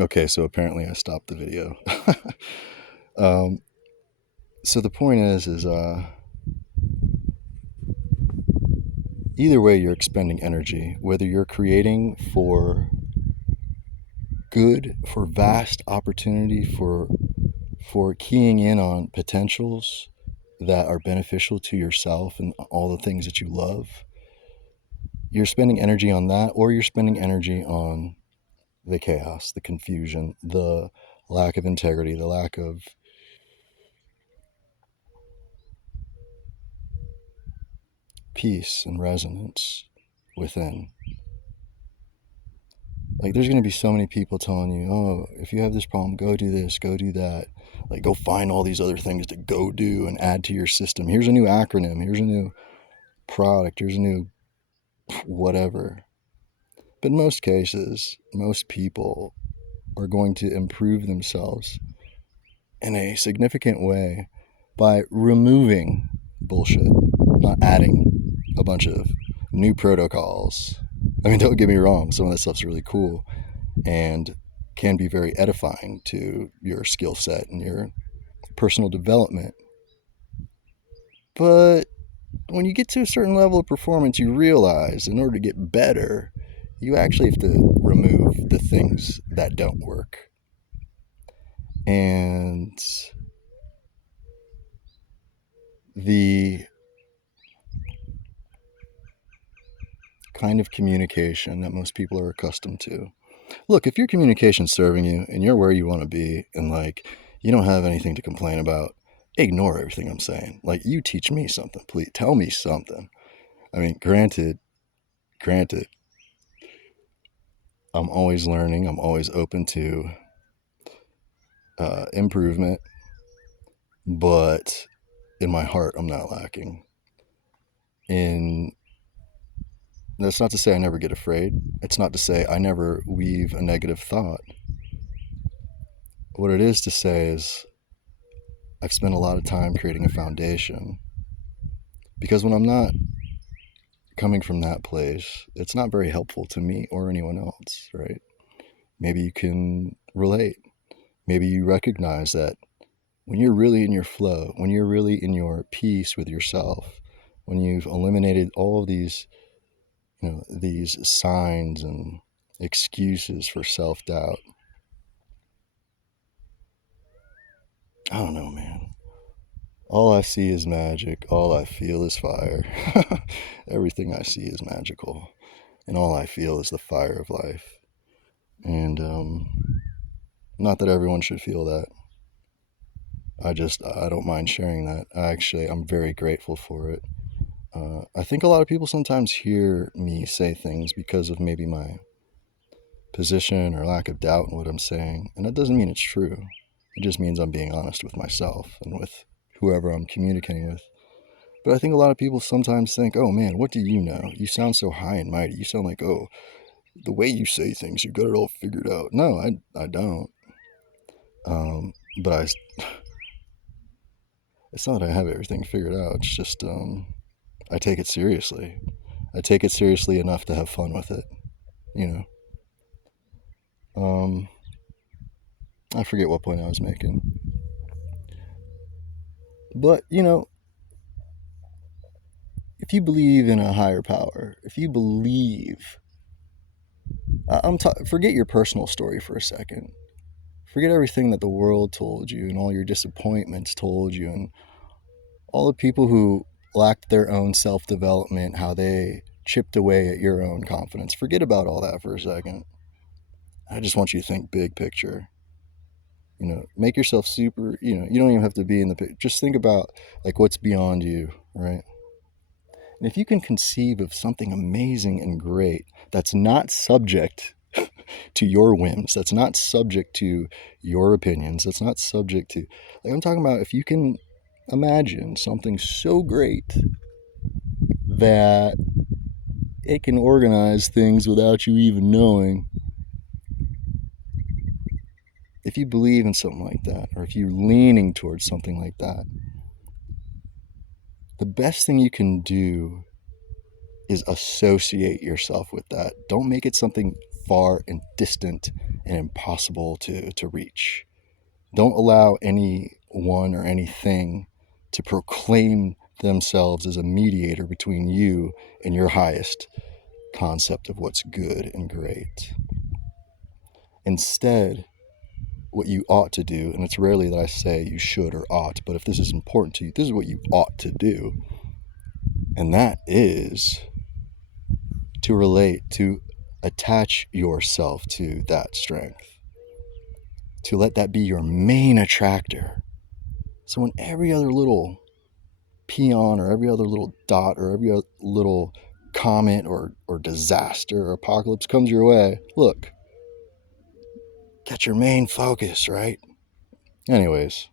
Okay, so apparently I stopped the video. um, so the point is either way, you're expending energy, whether you're creating for good, for vast opportunity, for keying in on potentials that are beneficial to yourself and all the things that you love. You're spending energy on that, or you're spending energy on the chaos, the confusion, the lack of integrity, the lack of peace and resonance within. Like, there's going to be so many people telling you, oh, if you have this problem, go do this, go do that. Like, go find all these other things to go do and add to your system. Here's a new acronym. Here's a new product. Here's a new whatever. But in most cases, most people are going to improve themselves in a significant way by removing bullshit, not adding a bunch of new protocols. I mean, don't get me wrong, some of that stuff's really cool and can be very edifying to your skill set and your personal development. But when you get to a certain level of performance, you realize in order to get better, you actually have to remove the things that don't work. And the kind of communication that most people are accustomed to. Look, if your communication's serving you and you're where you want to be and like you don't have anything to complain about, ignore everything I'm saying. Like, you teach me something, please. Tell me something. I mean, granted, I'm always learning. I'm always open to improvement, but in my heart, I'm not lacking. In That's not to say I never get afraid. It's not to say I never weave a negative thought. What it is to say is I've spent a lot of time creating a foundation, because when I'm not coming from that place, it's not very helpful to me or anyone else, right? Maybe you can relate. Maybe you recognize that when you're really in your flow, when you're really in your peace with yourself, when you've eliminated all of these signs and excuses for self-doubt. I don't know, man. All I see is magic. All I feel is fire. Everything I see is magical. And all I feel is the fire of life. And not that everyone should feel that. I don't mind sharing that. I'm very grateful for it. I think a lot of people sometimes hear me say things because of maybe my position or lack of doubt in what I'm saying. And that doesn't mean it's true. It just means I'm being honest with myself and with whoever I'm communicating with. But I think a lot of people sometimes think, oh man, what do you know? You sound so high and mighty. You sound like, oh, the way you say things, you got it all figured out. No, I don't. But it's not that I have everything figured out. It's just I take it seriously. I take it seriously enough to have fun with it, you know. I forget what point I was making. But, if you believe in a higher power, if you believe, forget your personal story for a second. Forget everything that the world told you and all your disappointments told you and all the people who lacked their own self-development, how they chipped away at your own confidence. Forget about all that for a second. I just want you to think big picture. Make yourself super, you don't even have to be in the picture. Just think about like what's beyond you, right? And if you can conceive of something amazing and great that's not subject to your whims, that's not subject to your opinions, that's not subject to, like, I'm talking about if you can imagine something so great that it can organize things without you even knowing. If you believe in something like that, or if you're leaning towards something like that, the best thing you can do is associate yourself with that. Don't make it something far and distant and impossible to reach. Don't allow anyone or anything to proclaim themselves as a mediator between you and your highest concept of what's good and great. Instead, what you ought to do, and it's rarely that I say you should or ought, but if this is important to you, this is what you ought to do. And that is to relate, to attach yourself to that strength, to let that be your main attractor. So when every other little peon or every other little dot or every other little comet or disaster or apocalypse comes your way, look, get your main focus, right? Anyways,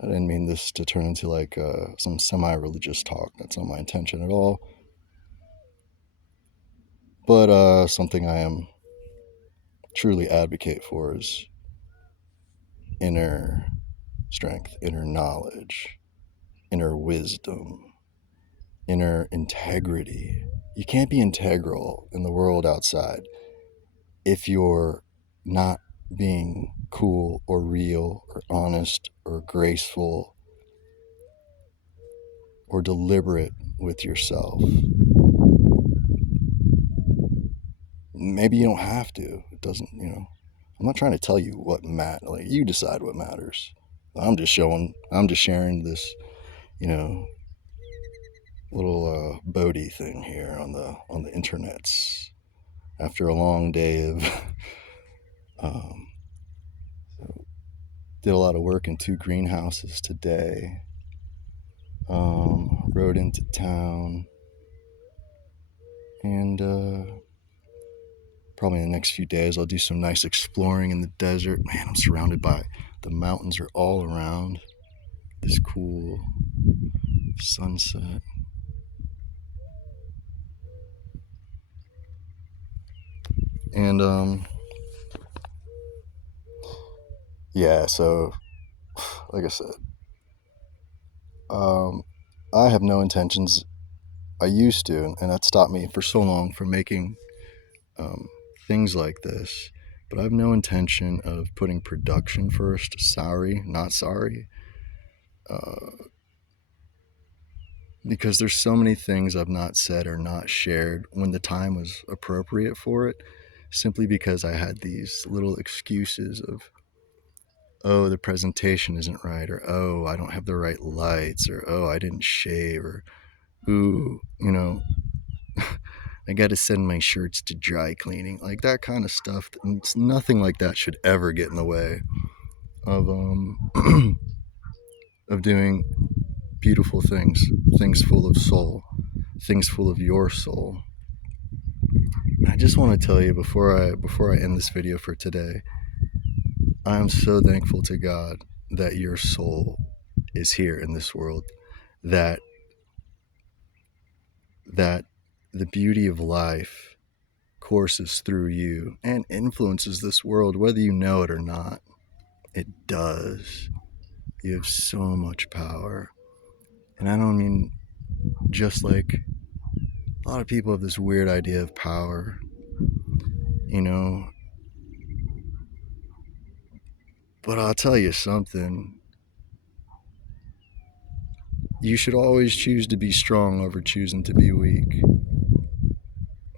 I didn't mean this to turn into like some semi-religious talk. That's not my intention at all. But something I am truly advocate for is inner strength, inner knowledge, inner wisdom, inner integrity. You can't be integral in the world outside if you're not being cool or real or honest or graceful or deliberate with yourself. Maybe you don't have to. It doesn't, I'm not trying to tell you what like you decide what matters. I'm just sharing this, little Bodhi thing here on the internets after a long day of so did a lot of work in 2 greenhouses today. Rode into town, and probably in the next few days I'll do some nice exploring in the desert. Man, I'm surrounded by the mountains are all around. This cool sunset. And yeah, so like I said, I have no intentions. I used to, and that stopped me for so long from making things like this. But I have no intention of putting production first. Sorry, not sorry. Because there's so many things I've not said or not shared when the time was appropriate for it, simply because I had these little excuses of, oh, the presentation isn't right, or oh, I don't have the right lights, or oh, I didn't shave, or ooh, I got to send my shirts to dry cleaning, like that kind of stuff. It's nothing like that should ever get in the way of of doing beautiful things full of soul, things full of your soul. I just want to tell you before I end this video for today, I am so thankful to God that your soul is here in this world, that the beauty of life courses through you and influences this world, whether you know it or not. It does. You have so much power. And I don't mean just like a lot of people have this weird idea of power, But I'll tell you something. You should always choose to be strong over choosing to be weak.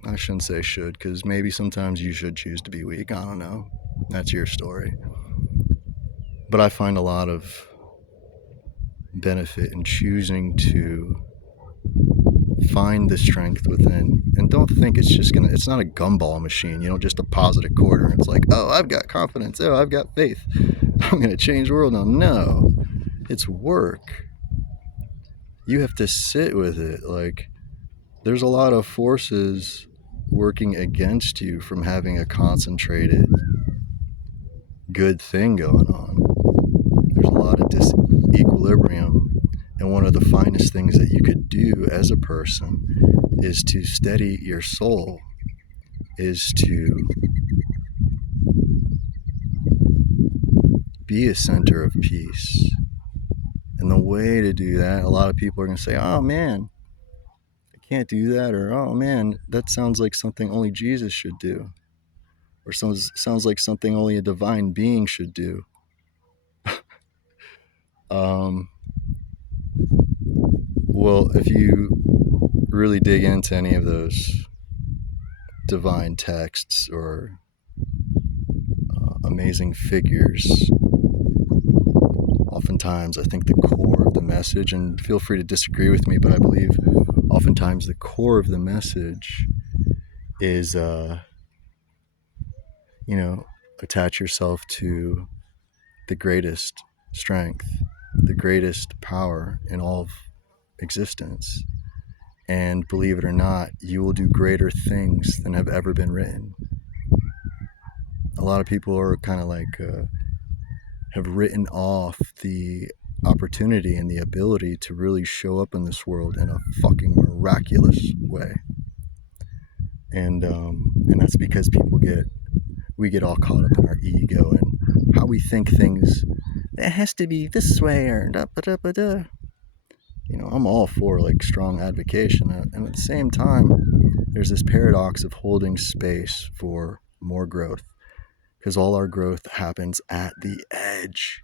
I shouldn't say should, because maybe sometimes you should choose to be weak. I don't know. That's your story. But I find a lot of benefit in choosing to find the strength within. And don't think it's not a gumball machine. You don't just deposit a quarter and it's like, oh, I've got confidence. Oh, I've got faith. I'm going to change the world now. No, it's work. You have to sit with it. Like, there's a lot of forces working against you from having a concentrated good thing going on. There's a lot of disequilibrium, and one of the finest things that you could do as a person is to steady your soul, is to be a center of peace. And the way to do that, a lot of people are going to say, oh man, I can't do that, or oh man, that sounds like something only Jesus should do. or sounds like something only a divine being should do. Well, if you really dig into any of those divine texts or amazing figures, oftentimes I think the core of the message, and feel free to disagree with me, but I believe oftentimes the core of the message is, attach yourself to the greatest strength, the greatest power in all of existence. And believe it or not, you will do greater things than have ever been written. A lot of people are kind of like, have written off the opportunity and the ability to really show up in this world in a fucking miraculous way. And that's because we get all caught up in our ego and how we think things. It has to be this way or da da da da. I'm all for like strong advocation, and at the same time, there's this paradox of holding space for more growth, because all our growth happens at the edge.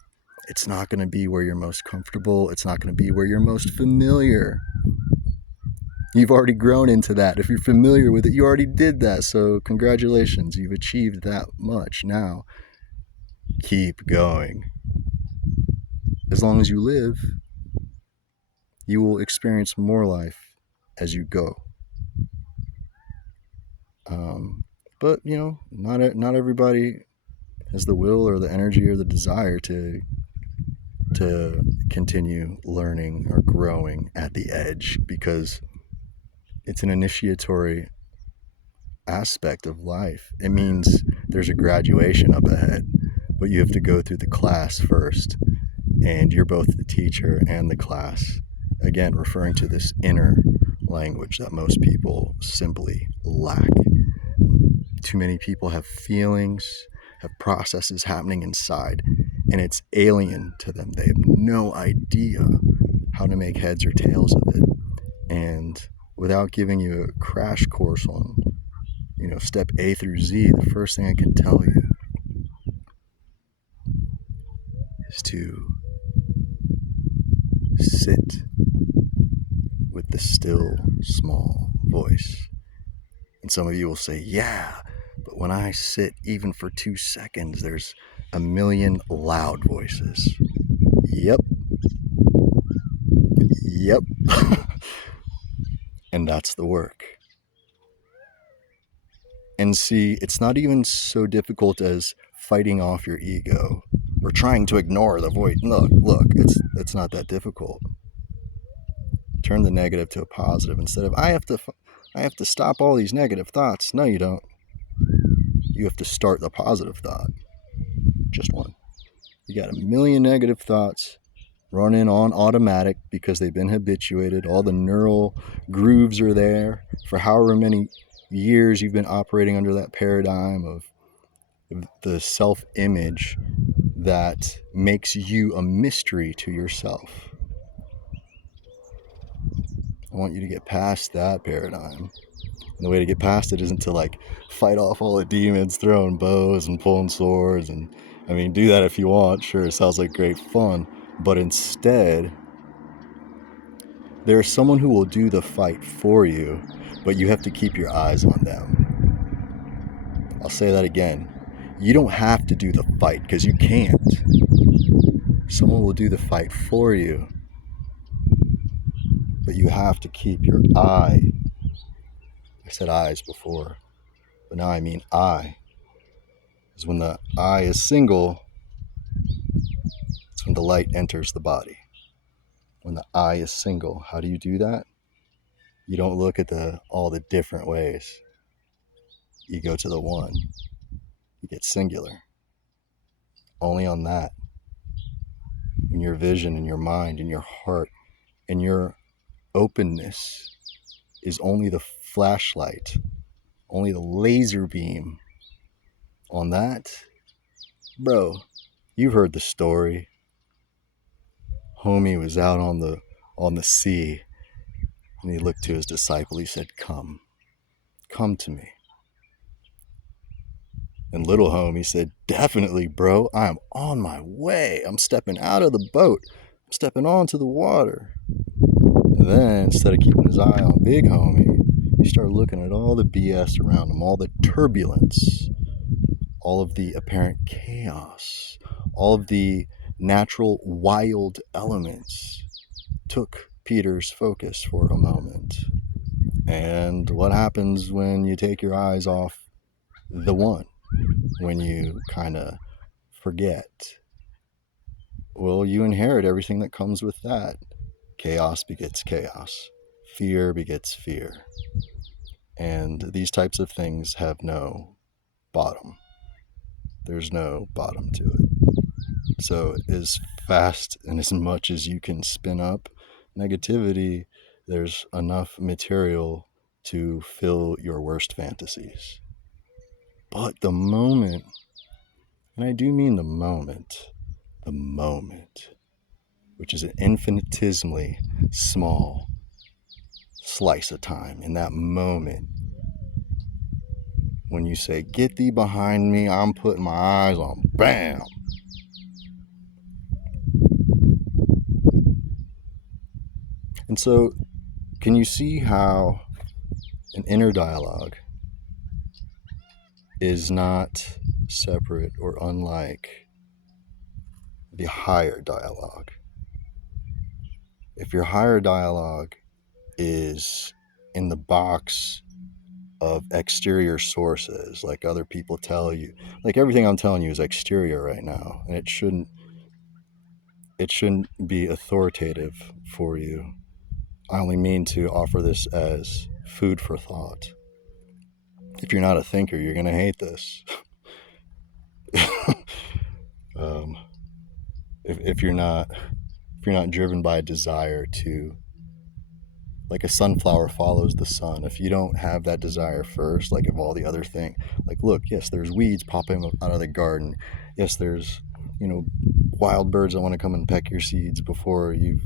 It's not going to be where you're most comfortable. It's not going to be where you're most familiar. You've already grown into that. If you're familiar with it, you already did that. So congratulations, you've achieved that much. Now, keep going. As long as you live, you will experience more life as you go. But not everybody has the will or the energy or the desire to continue learning or growing at the edge, because it's an initiatory aspect of life. It means there's a graduation up ahead, but you have to go through the class first, and you're both the teacher and the class. Again, referring to this inner language that most people simply lack. Too many people have feelings, have processes happening inside, and it's alien to them. They have no idea how to make heads or tails of it. And without giving you a crash course on, step A through Z, the first thing I can tell you is to sit with the still, small voice. And some of you will say, yeah, but when I sit even for 2 seconds, there's a million loud voices. Yep. And that's the work. And see, it's not even so difficult as fighting off your ego or trying to ignore the voice. Look, it's not that difficult. Turn the negative to a positive instead of I have to stop all these negative thoughts. No, you don't. You have to start the positive thought. Just one. You got a million negative thoughts running on automatic because they've been habituated. All the neural grooves are there for however many years you've been operating under that paradigm of the self-image that makes you a mystery to yourself. I want you to get past that paradigm. And the way to get past it isn't to like fight off all the demons, throwing bows and pulling swords. And I mean, do that if you want. Sure, it sounds like great fun. But instead, there's someone who will do the fight for you, but you have to keep your eyes on them. I'll say that again. You don't have to do the fight because you can't. Someone will do the fight for you, but you have to keep your eye. I said eyes before, but now I mean eye. Because when the eye is single, it's when the light enters the body. When the eye is single, how do you do that? You don't look at all the different ways. You go to the one. You get singular. Only on that. When your vision and your mind and your heart and your openness is only the flashlight, only the laser beam on that, bro, you've heard the story. Homie was out on the sea, and he looked to his disciple. He said, come to me. And little homie said, definitely, bro. I am on my way. I'm stepping out of the boat. I'm stepping onto the water. And then, instead of keeping his eye on big homie, he started looking at all the BS around him, all the turbulence, all of the apparent chaos, all of the natural wild elements took Peter's focus for a moment. And what happens when you take your eyes off the one? When you kind of forget? Well, you inherit everything that comes with that. Chaos begets chaos. Fear begets fear. And these types of things have no bottom. There's no bottom to it. So, as fast and as much as you can spin up negativity, there's enough material to fill your worst fantasies. But the moment, and I do mean the moment, which is an infinitesimally small slice of time, in that moment, when you say, get thee behind me, I'm putting my eyes on, bam. And so, can you see how an inner dialogue is not separate or unlike the higher dialogue? If your higher dialogue is in the box of exterior sources, like other people tell you, like everything I'm telling you is exterior right now, and it shouldn't be authoritative for you. I only mean to offer this as food for thought. If you're not a thinker, you're gonna hate this. If you're not driven by a desire to, like a sunflower follows the sun, if you don't have that desire first, like of all the other things, like, look, yes, there's weeds popping out of the garden. Yes, there's, wild birds that want to come and peck your seeds before you've,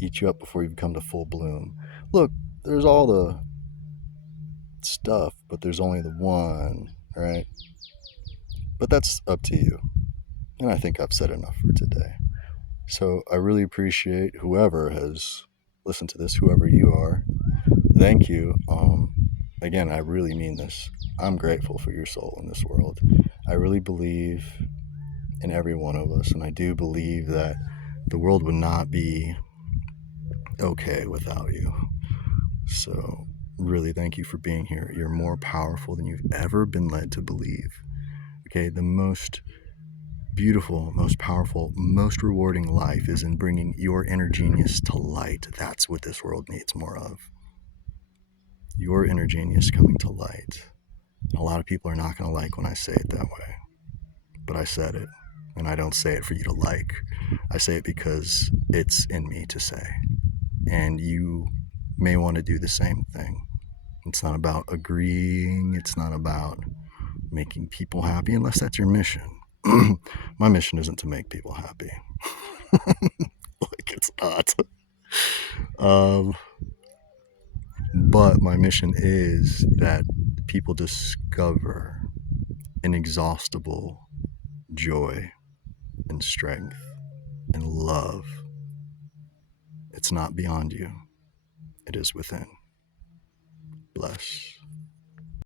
eat you up before you've come to full bloom. Look, there's all the stuff, but there's only the one, right? But that's up to you. And I think I've said enough for today. So I really appreciate whoever has listened to this, whoever you are. Thank you. Again, I really mean this. I'm grateful for your soul in this world. I really believe in every one of us, and I do believe that the world would not be okay without you. So really, thank you for being here. You're more powerful than you've ever been led to believe. Okay, the most beautiful, most powerful, most rewarding life is in bringing your inner genius to light. That's what this world needs more of. Your inner genius coming to light. A lot of people are not going to like when I say it that way, but I said it, and I don't say it for you to like. I say it because it's in me to say, and you may want to do the same thing. It's not about agreeing. It's not about making people happy, unless that's your mission. My mission isn't to make people happy. Like, it's not. But my mission is that people discover inexhaustible joy and strength and love. It's not beyond you. It is within. Bless.